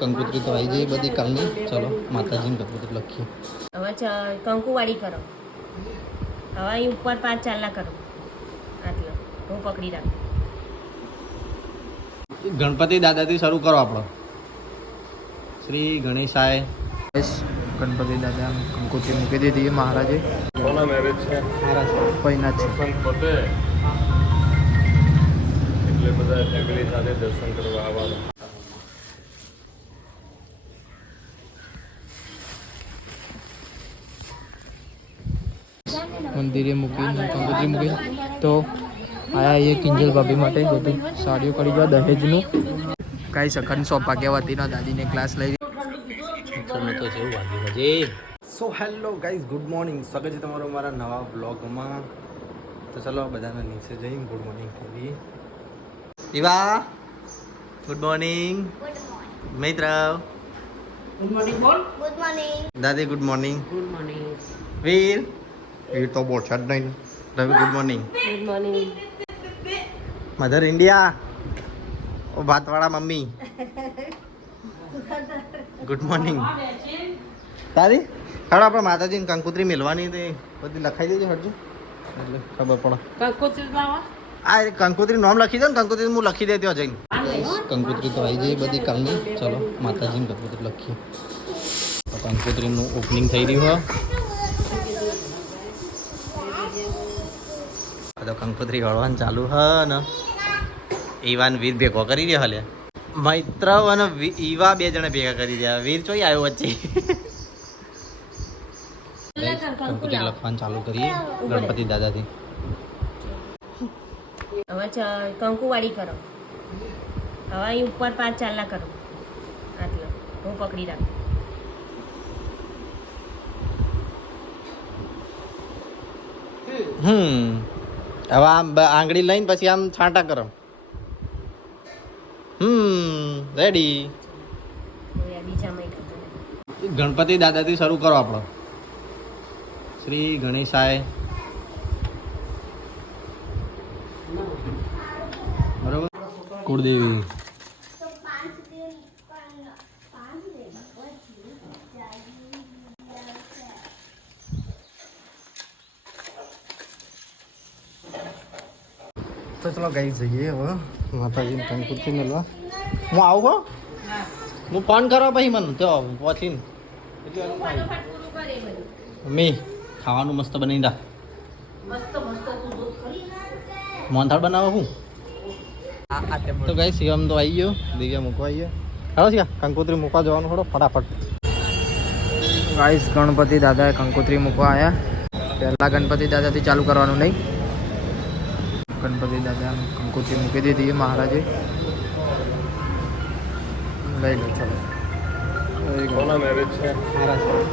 કંકોત્રી તો આવી જઈ બધી કાલની. ચલો માતાજીની કંકુત્રી લખીએ. હવે કંકુવાળી કરો. હવે અહીં ઉપર પાંચ ચાલના કરો. આટલો. હું પકડી રાખું. ગણપતિ દાદાથી શરૂ કરો આપણો. શ્રી ગણેશાય. ગણપતિ દાદા કંકુત્રી મૂકી દીધી મહારાજે. કોના મેરેજ છે? પૈના છે. એટલે બધા ફેમિલી સાથે દર્શન કરવા આવવાનું. મંદિરે મૂકીને કંકોત્રી મૂકીને તો આયા એ કિંજલ ભાભી માટે બધું સાડીઓ કરી ગયા દહેજનું. કાંઈ સખન સો ભાગ્યા વતીનો દાદીને ક્લાસ લઈ તમે તો જેવું so hello guys good morning સ્વાગત છે તમારો મારા નવા બ્લોગમાં તો ચલો બધાને નીચે જઈને ગુડ મોર્નિંગ કરીએ. દીવા ગુડ મોર્નિંગ મિત્ર. ગુડ મોર્નિંગ બોલ. દાદી good morning good morning Veer. Veer તો બોલ છે જ નહીં. Ravi good morning. Good morning. Mother India. ઓ ભાતવાળા મમ્મી. Good morning. તારી? હાલો આપણે માતાજીને કંકુત્રી મેળવાની હતી. બધી લખાઈ દેજો હટજો એટલે ખબર પડે. કંકુત્રી આ એ કંકુત્રી નામ લખી દો ને કંકુત્રી હું લખી દેતી જઈને. કંકુત્રી તો આવી જઈ બધી કાલની. ચલો માતાજીની કંકુત્રી લખીએ. તો કંકુત્રીનું ઓપનિંગ થઈ રહ્યું હોય. તો કંકોત્રી વળવાનું ચાલુ હ ને. ઈવાન વીર ભેગો કરી રહ્યો હલે. મૈત્ર અને ઈવા બે જણા ભેગા કરી રહ્યા. વીર ચોઈ આવ્યો વચ્ચે. કંકોત્રી લખવાનું ચાલુ કરીએ ગણપતિ દાદાથી. હવે કંકુવાળી કરો. હવે અહીં ઉપર પાંચ ચાલના કરો. આટલો. હું પકડી રાખું. હમ. હવે આમ આંગળી લઈને પછી આમ છાંટા કરો. હમ રેડી ગણપતિ દાદાથી શરૂ કરો આપણો. શ્રી ગણેશાય. બરોબર? કુળદેવી. તો ચલો ગઈ જઈએ હવે. માતાજીને કંકુરથી મેળવા હું આવું હો? હું ફોન કરો પછી મને તો આવી. મમ્મી, ખાવાનું મસ્ત બની દા. મોહનથાળ બનાવો હું? તો ગઈ શિવમ તો આવી ગયો, દિવ્યા મૂકવા આવી ગયો. હાલો શિયા કંકોત્રી મૂકવા જવાનું થોડો, ફટાફટ. ગાઈસ, ગણપતિ દાદાએ કંકોત્રી મૂકવા આવ્યા પહેલાં ગણપતિ દાદાથી ચાલુ કરવાનું નહીં. ગણપતિ દાદા કંકોત્રી મૂકી દીધી મહારાજે લઈ લો ચલો કોના મેરેજ છે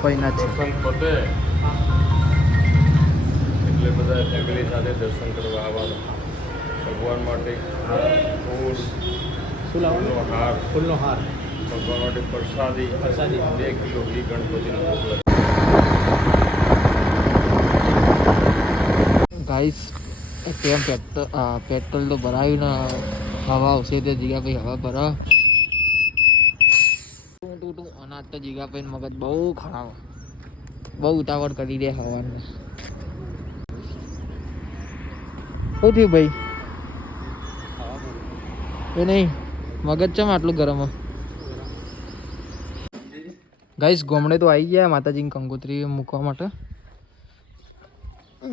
પૈના છે દર્શન પતે એટલે બધા ફેમિલી સાથે દર્શન કરવા આવવાનું ભગવાન માટે ફૂલ શું લાવવાનું ફૂલનો હાર ફૂલનો હાર ભગવાન માટે પ્રસાદી પ્રસાદી. બે કિલો ઘી ગણપતિનો ભોગ લાગે. ગાઈસ કેમ પેટ્રોલ તો ભરાયું ને, હવા આવશે તે જીગા ભાઈ હવા ભરા. ટું ટું ટું અનાજ તો જીગા ભાઈ મગજ બહુ ખરાબ બહુ ઉતાવળ કરી દે હવાને. શું થયું ભાઈ? એ નહીં, મગજ ચમ આટલું ગરમ ગાઈસ ગોમડે તો આવી ગયા માતાજીની કંકોત્રી મૂકવા માટે.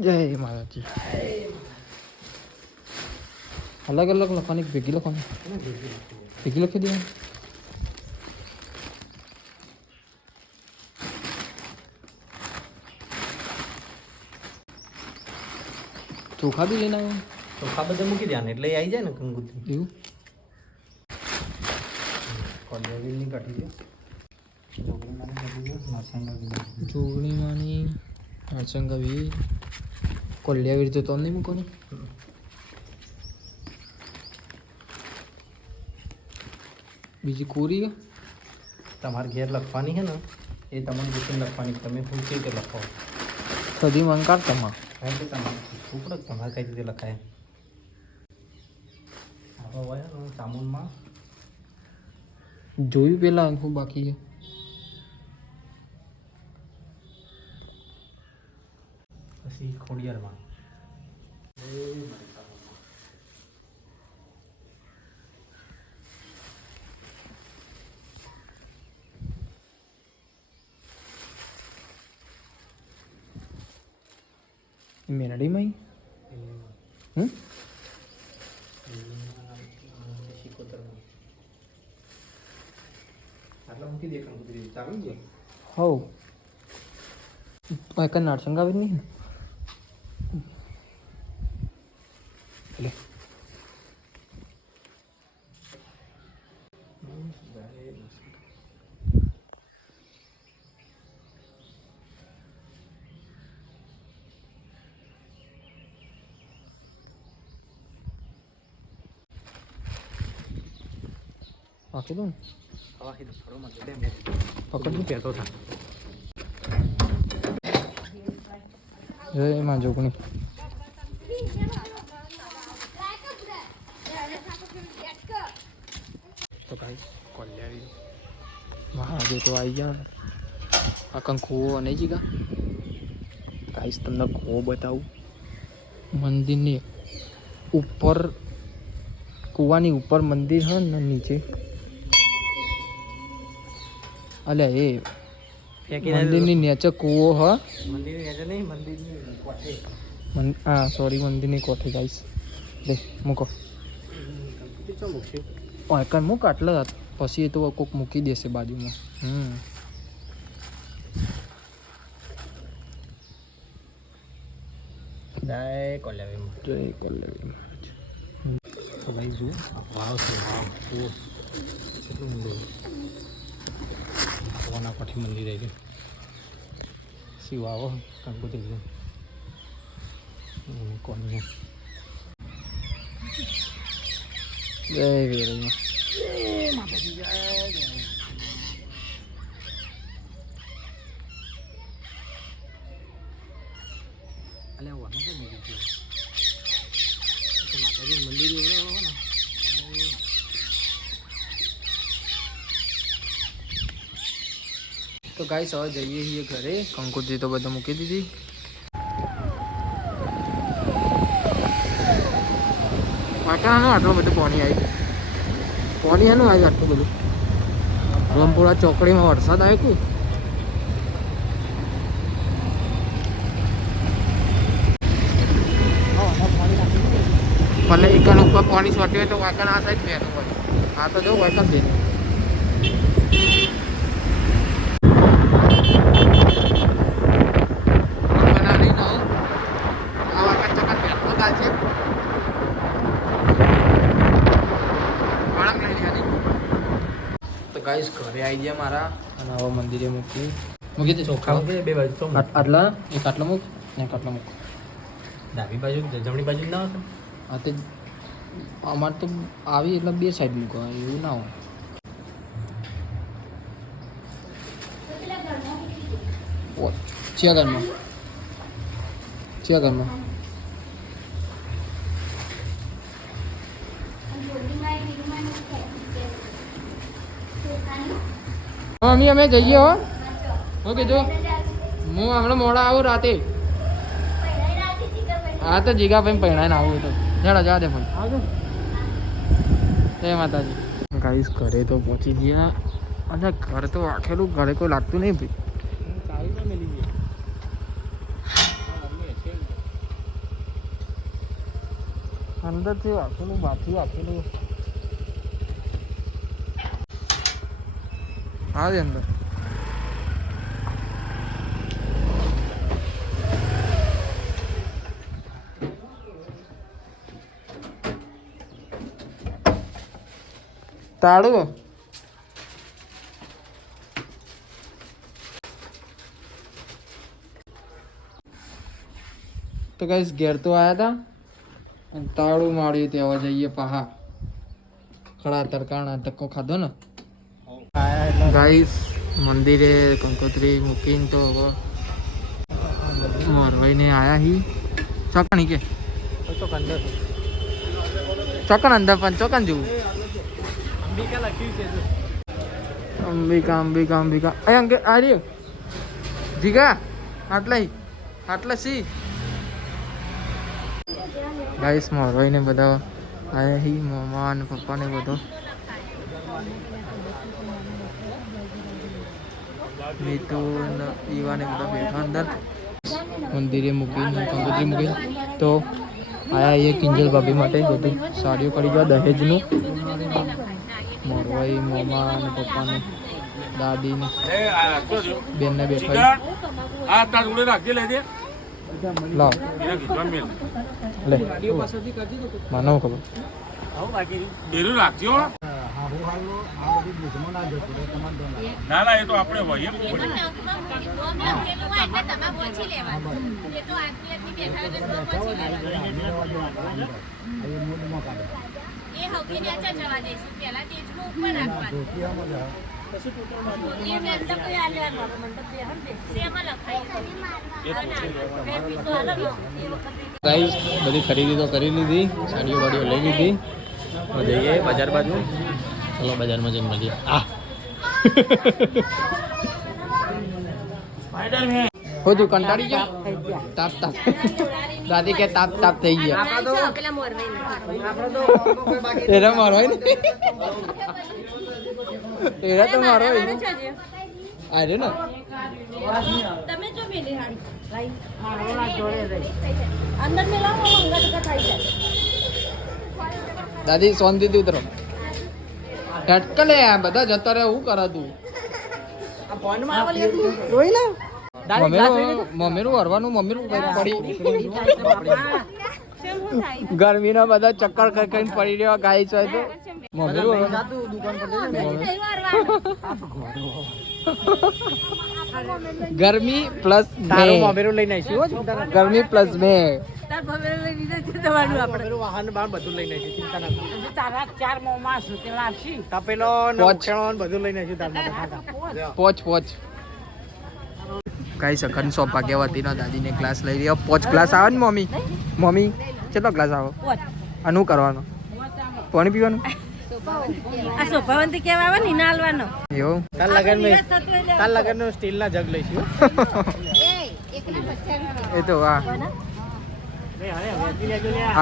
જય માતાજી. અલગ અલગ લખવાની ભેગી લખવાની ભેગી લખી દેવાની ચોખા બી લઈને આવ્યો ચોખા બધા મૂકી દેવાના એટલે આવી જાય ને કંકોત્રી એવું કોલિયાવીલની કાઢી દે કાઢી દે નાસંગાવીલની. જોગણીમાંની હરસંગાવી કોલ્યાવીર તો તમને મૂકવાની બીજી કોરી તમારે ઘેર લખવાની છે ને એ તમને પૂછીને લખવાની તમે શું કઈ રીતે લખો? સદી મંકાર તમા કારણ કે તમારે પૂછવું પડે તમારે કઈ રીતે લખાય. આપણે હોય ને જોયું પેલા આખું બાકી છે. પછી ખોડિયારમાં. મેરડીમાં હમ હવ. એક નારસંગ આવે નહીં ને લે બાકી દઉં માં મેં પકડ કહેતો હતા એ એમાં જોગણી. તો કાંઈ કોલ્યાવી મહારાજે તો આવી ગયા. આ કંઈ કૂવો નહીં જીગા? કાંઈ તમને કૂવો બતાવું. મંદિરની ઉપર કૂવાની ઉપર મંદિર હે ને નીચે. અલ્યા એ મંદિરની નીચે કૂવો હ. મંદિરની આજે નહીં મંદિરની કોઠે. મન હા સોરી મંદિરની કોઠી ગાઈસ લે મૂકો. ઓયકન મૂક આટલા પછી એ તો કોક મૂકી દેશે બાજુમાં. હમ. જય કોલ્યાવીમાં જય કલ્યાણ તો ભાઈ જુઓ વાવ છે વાવ કેટલું મોટું કોના પાઠી મંદિર આવી શિવ આવો કોની જય વેરૈયા. અલે વાનો છે બીજું છે તો માતાજી મંદિર એવડો એવડો ને તો ગાઈસ હવે જઈએ છીએ ઘરે. કંકુજી તો બધું મૂકી દીધી. વાટાણાનું આટલું બધું પાણી આવી પાણી એનું આવ્યું આટલું બધું. રમપુરા ચોકડીમાં વરસાદ આવ્યો ભલે એકન ઉપર પાણી છોટ્યું હોય તો વાંકણ આ સાઈડ બેનું હોય. આ તો જો વાંકણ બેનું બનાવી ન આ વાંકણ ચોકન બેનું ગાલ છે વળાંક લઈ લેવાની તો ગાઈસ ઘરે આવી ગયા મારા. અને હવે મંદિરે મૂકી. મૂકી દે ચોખા બે બાજુ તો આટલા? એક આટલો મૂક ને એક આટલો મૂક. ડાબી બાજુ જમણી બાજુ ના આવે હા તે અમારે તો આવી એટલે બે સાઈડ મૂકો એવું ના હોય. ચિયા ઘરમાં. ચિયા ઘરમાં. મમ્મી અમે જઈએ હો. હું કીધું? હું હમણાં મોડા આવું રાતે. હા તો જીગા ભાઈ પહેણાઈને આવું તો. ચાલો જવા દે આવજો જય માતાજી. ગાઈસ ઘરે તો પહોંચી ગયા. અને ઘર તો આખેલું ઘરે કોઈ લાગતું નહીં ભાઈ. અંદરથી આખેલું બાથી આખેલું. જ અંદર તાળું તો કઈ ઘેર તો આવ્યા હતા અને તાળું માર્યું ત્યાં જઈએ પહા. ખડા તડકાણા ધક્કો ખાધો ને. ગાઈસ, મંદિરે કંકોત્રી મૂકીને તો મોરવાઈને આયા હી. ચોકણી કે? ચોકન અંદર પણ ચોકન જેવું. અંબિકા અંબિકા અંબિકા. અહીં અંકે આ રહ્યું. જીગા, આટલા આટલા સી. ગાઈસ, મોરવાઈને બધા આયા હી મમ્મા અને પપ્પા ને બધો. મિથુન ઈવાને બધા બેઠા અંદર. મંદિરે મૂકીને કંકોત્રી મૂકી તો આયા એ કિંજલ ભાભી માટે બધું સાડીઓ કરી ગયા દહેજનું. મોરવાઈ મોમા અને પપ્પાને દાદીને બેનને બેઠા આ તાર જોડે રાખજે લેજે લાવ લે મને ખબર. રાખજો. ના ના. એ તો આપણે વહીએ પડે. બધી ખરીદી તો કરી લીધી સાડીઓ વાડીઓ લઈ લીધી. જઈએ બજાર બાજુ. ચલો બજારમાં જઈને મળીએ. આ. હો તું કંટાળી ગયો? તાપ તાપ. દાદી કે તાપ તાપ થઈ ગયા. એરા મારો ને. એરા તો મારો હોય ને? તમે જો મેલી હાડી. અંદર મેલાવો મંગા ટકા થઈ જાય. દાદી શાંતિથી ઉતરો. ઝટકલે આ બધા જતા રહે હું કરા તું મમ્મીનું મમ્મીનું હરવાનું મમ્મીનું પડી? ગરમીના બધા ચક્કર કરી કરીને પડી રહ્યા ગાય છે તો. મમ્મીનું હરવાનું. ગરમી પ્લસ તારું મોમેરું લઈને આવીશું. ગરમી પ્લસ મે. તાર ભમેર લઈ લીધા તમારું આપણે. વાહન બધું લઈને આવીશું. ચિંતા ના કરો. તારા ચાર મોમાં સુતેલા છે. તપેલો ને પોચ. ઉખેણો ને બધું લઈને આવીશું તાર માટે પોચ. પોચ કઈ સખન સોપા કહેવાતી ના દાદીને ક્લાસ લઈ રહ્યો. પોચ ક્લાસ આવે ને મમ્મી? મમ્મી કેટલો ક્લાસ અને કરવાનો. કરવાનું પાણી પીવાનું? આ સોફાવંતી કેવા આવે ને ના એવું કાલ લગન મેં કાલ લગનનું સ્ટીલ ના જગ લઈશું એ તો વાહ.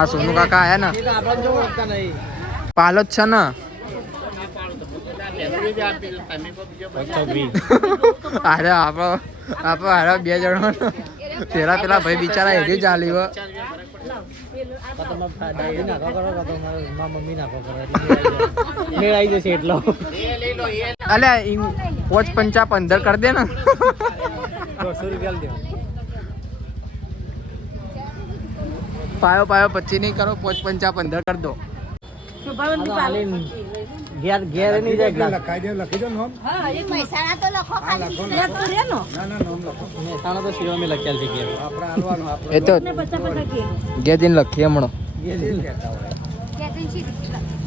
સોનુ કાકા આયા ને? પાલો જ છે ને? અરે આપણો આપણો હારા બે જણો પેલા પેલા ભાઈ બિચારા હેરી ચાલી હો. કાં તો મારા દાદી નાખો કરો તો મારા મારા મમ્મી નાખો કરો એટલે મેળ જશે એટલો અલ્યા ઈ પોચ પંચા પંદર કરી દે ને. દોઢસો રૂપિયા દેવો પાયો પાયો પચી નહીં કરો પોચ પંચા પંદર કરી દો. ઘેર ઘેર નહીં જાય glass. હા એક મહેસાણા તો લખો ખાલી. લખતો રે નો મહેસાણા તો શિરોમી લખ્યા છે ઘેર. એ તો ને હમણો.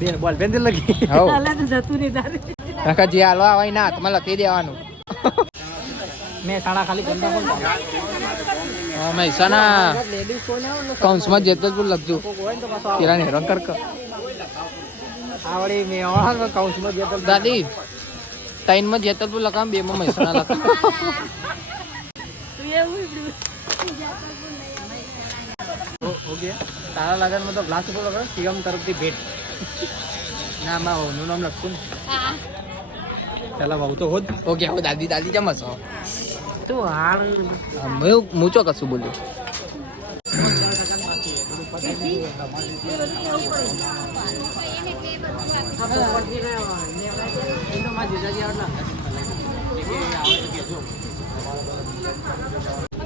બેન બોલ બેનથી લખી. હવ હાલા તો જતું નહીં તારે. કાકા જે હાલવા આવે ના તમારે લખી દેવાનું. મહેસાણા ખાલી ગંદા બોલ. મહેસાણા આવે ને કૌંસમાં જેતલપુર લખજો કોઈ ને પેલા હેરાન કર આવડી મેવાડા કૌશમાં જે તો દાદી ત્રણમાં જેતલપુર લખામ બેમાં મહેસાણા લખામ તારા લગનમાં તો ગ્લાસ ઉપર લગાડો સીએમ તરફથી ભેટ. ના માં વહુનું નામ લખું ને. પેલા વહુ તો હોત. ઓકે હવે દાદી દાદી જમ હશો તું હાલ. હું મૂચો કશું બોલ્યો?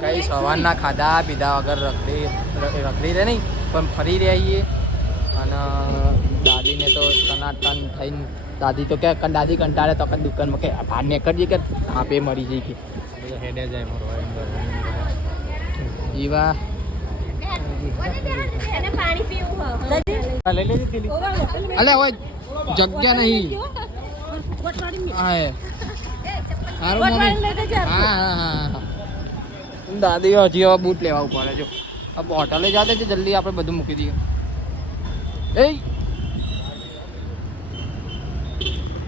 કઈ સવારના ખાધા, પીધા વગર રખડી રખડી રહે નહીં, પણ ફરી રહીએ અને દાદીને તો ટનાટન થઈને, દાદી તો કે દાદી કંટાળે તો કન દુકાનમાં કે, બહાર નીકળજે કે આપે મરી જઈ બધું હેડે જાય મારો જીવા પાણી પીવું લઈ લેજે પેલી. અલે ઓય જગ્યા નહીં. હા હે હારું મમ્મી. હા હા હા દાદી હજી હવે બૂટ લેવા પડે જો. હોટલે જાતે છે જલ્દી આપણે બધું મૂકી દઈએ. એ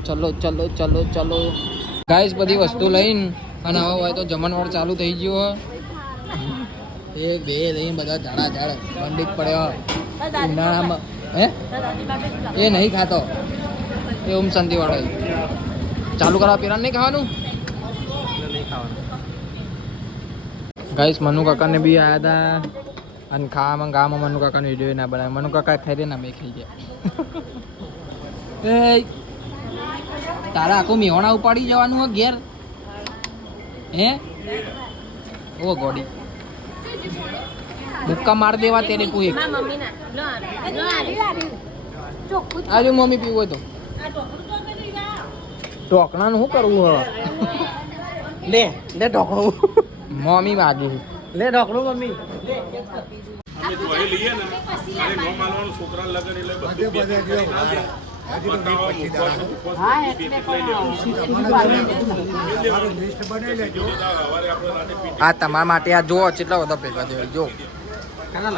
ચલો ચલો ચલો ચલો. ગાઈસ બધી વસ્તુ લઈને અને હવે હોય તો જમણવાર ચાલુ થઈ ગયો એક, બે નહીં બધા ઝાડા ઝાડ પંડિત પડ્યો. ઉનાળામાં, હે? એ નહીં ખાતો. એ ઓમ શાંતિ વાળો ચાલુ કરવા પેલા નહીં ખાવાનું? નહીં મનુ કાકાને બી આવ્યા હતા અને ખાવામાં ગામમાં મનુ કાકાનો વીડિયો ના બનાવે મનુ કાકા ખાઈ ના અમે ખાઈ ગયા તારા આખું મેહોણા ઉપાડી જવાનું હોય ઘેર? હે? ઓ ગોડી. મુક્કા માર દેવા તેરે તું એક. મારા મમ્મીના. લો આ, લો આ. આજુ મમ્મી પીવું હોય તો. ઢોકણાનું શું કરવું હવે? લે લે ઢોકળું. મમ્મી માગી લે ઢોકળું મમ્મી. અમે તો અહીં લઈએ ને. ખાલી નો માલવાનું છોકરા લગન એટલે બધું આ તમારા માટે આ જો કેટલા બધા ભેગા થયો. જો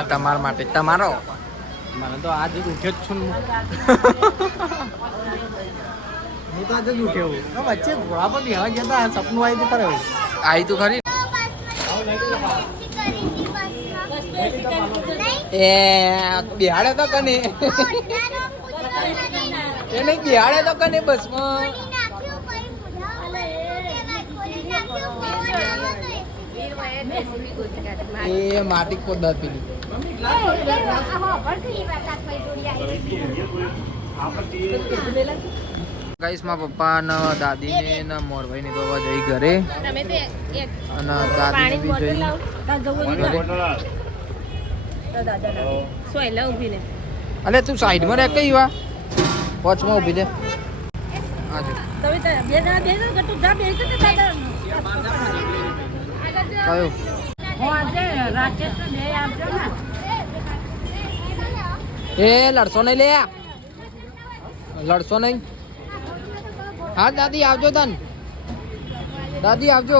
તમારા માટે. તમારો? મને તો આજે જ ઉઠ્યો જ છું હું. તો આજે જ ઉઠ્યો વચ્ચે ઘોડા પર બેહવા ગયા હતા સપનું આવી તો ખરે આવી તું ખરી? એ બિહાડે તો કને. એને બિહાડે તો કને બસમાં એ માટી કોદા પીલી માં પપ્પા ને દાદી ને ને મોરભાઈ ને તો જઈ ઘરે. અને દાદી બી જઈ. અલે, તું સાઈડમાં રહે, કઈ વા? વોચમાં ઊભી દે. કયું? એ લડશો નહીં લે. લડશો નહીં. હા દાદી આવજો તન. દાદી આવજો.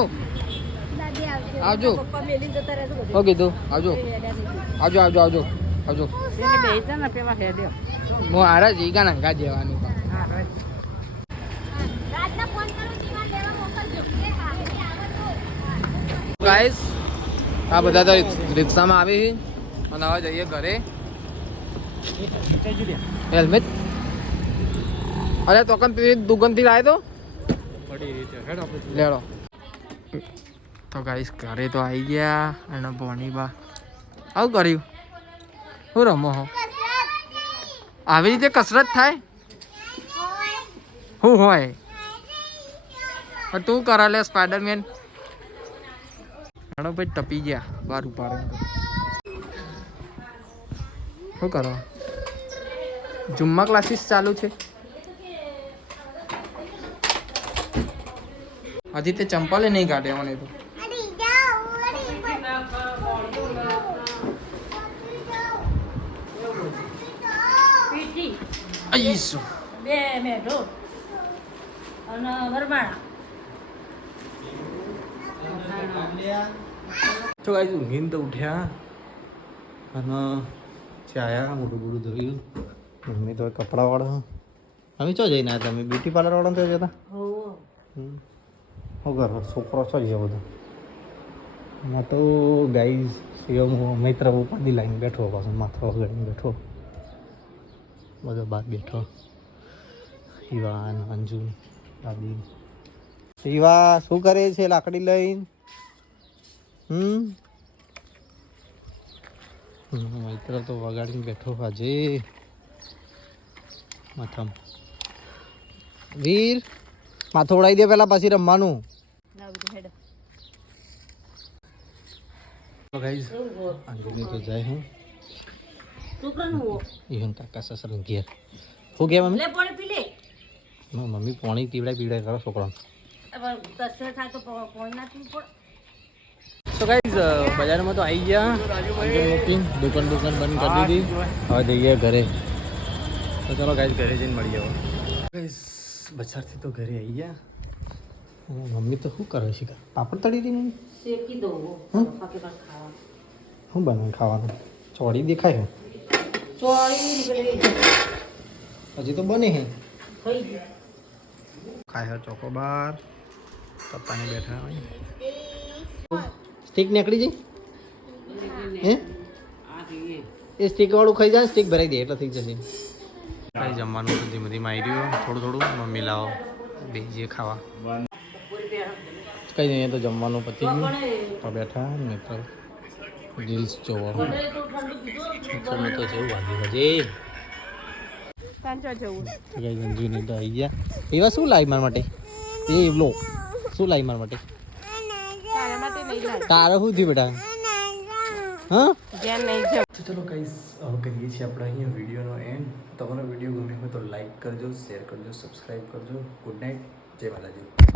આવજો. પપ્પા મેલી જતા રહેજો બધું. હો કીધું? આવજો. આવજો આવજો આવજો. આવજો. એને બે જણા ને પેલા હેડ્યો હું હારા જ ના ગા જેવાનું ગાઈસ આ બધા તો રિક્ષામાં આવી છે અને હવે જઈએ ઘરે. હેલ્મેટ અરે તો કન દુકાનથી લાવ્યો તો? પડી રીતે હેડ આપણે લેડો. તો ગાઈસ ઘરે તો આવી ગયા અને ભણી બા. આવું કર્યું. શું રમો હો આવી રીતે કસરત થાય? શું હોય. તું કરા લે, સ્પાઈડરમેન. ભાઈ ટપી ગયા, બાર ઉપાડે શું કરો? જુમ્મા ક્લાસીસ ચાલુ છે? હજી તે ચંપલે નહીં કાઢે મને તો. આઈસો બે અને વરમાળા. તો ગાઈસ ઊંઘીને તો ઉઠ્યા. અને ચાયા મોટું મોટું ધોયું મમ્મી તો કપડા વાળો અમે ચો જઈને આવ્યા તમે બ્યુટી પાર્લર વાળા તો જતા? હો. શું કરો છોકરો છો જ બધો. મેં તો ગાઈઝ શિવમ મિત્ર ઉપાધિ લાઈને બેઠો પાછો માથો વગાડીને બેઠો. બધો બાર બેઠો. શિવાન અંજુ દાદી શિવા શું કરે છે? લાકડી લઈને? હમ? હમ, મિત્ર તો વગાડીને બેઠો આજે. માથામાં. વીર માથું ઉડાવી દે પેલા પછી રમવાનું. ગાઈઝ તો જાય હું. છોકરાનું હો. ઈવન કાકા સસરા ઘેર. શું કે મમ્મી? લે પાણી પી લે. મમ્મી પાણી પીવડાય પીવડાય કરો છોકરાનું કસરત થાય તો પાણી ના પીવું પડે. તો ગાઈઝ બજારમાં તો આવી ગયા. મૂકી દુકાન દુકાન બંધ કરી દીધી. હવે જઈએ ઘરે. તો ચાલો ગાઈઝ ઘરે જઈને મળી જાવ ગાઈઝ બજારથી તો ઘરે આવી ગયા. મમ્મી તો શું કરે છે? પાપડ તળી દી મમ્મી? શેકી દઉં હું. બનાવે ખાવાનું? ચોળી દેખાય હજી તો બને હે. ખાય હે ચોકોબાર પપ્પાને બેઠા હોય સ્ટીક નીકળી જઈ હે. એ સ્ટીક વાળું ખાઈ જાય સ્ટીક ભરાઈ દે એટલે થઈ જશે. કઈ જમવાનું તો ધીમે ધીમે આવી રહ્યું. થોડું થોડું મમ્મી લાવો બેસીએ ખાવા. કઈ નહીં તો જમવાનું પતી ગયું. તો બેઠા ને તો રીલ્સ જોવા. તમે તો જેવું વાગ્યું હજી પાંચવા તો કઈ ગંજુ નહીં તો આવી ગયા. એવા શું લાવી મારા માટે? એ લો શું લાવી મારા માટે? તારા શું થયું બેટા? તો ચલો ગાઈસ હવે કરીએ છીએ આપણે અહીંયા વિડીયોનો એન્ડ તમારો વીડિયો ગમ્યો હોય તો લાઈક કરજો શેર કરજો સબસ્ક્રાઈબ કરજો. ગુડ નાઇટ જય માતાજી.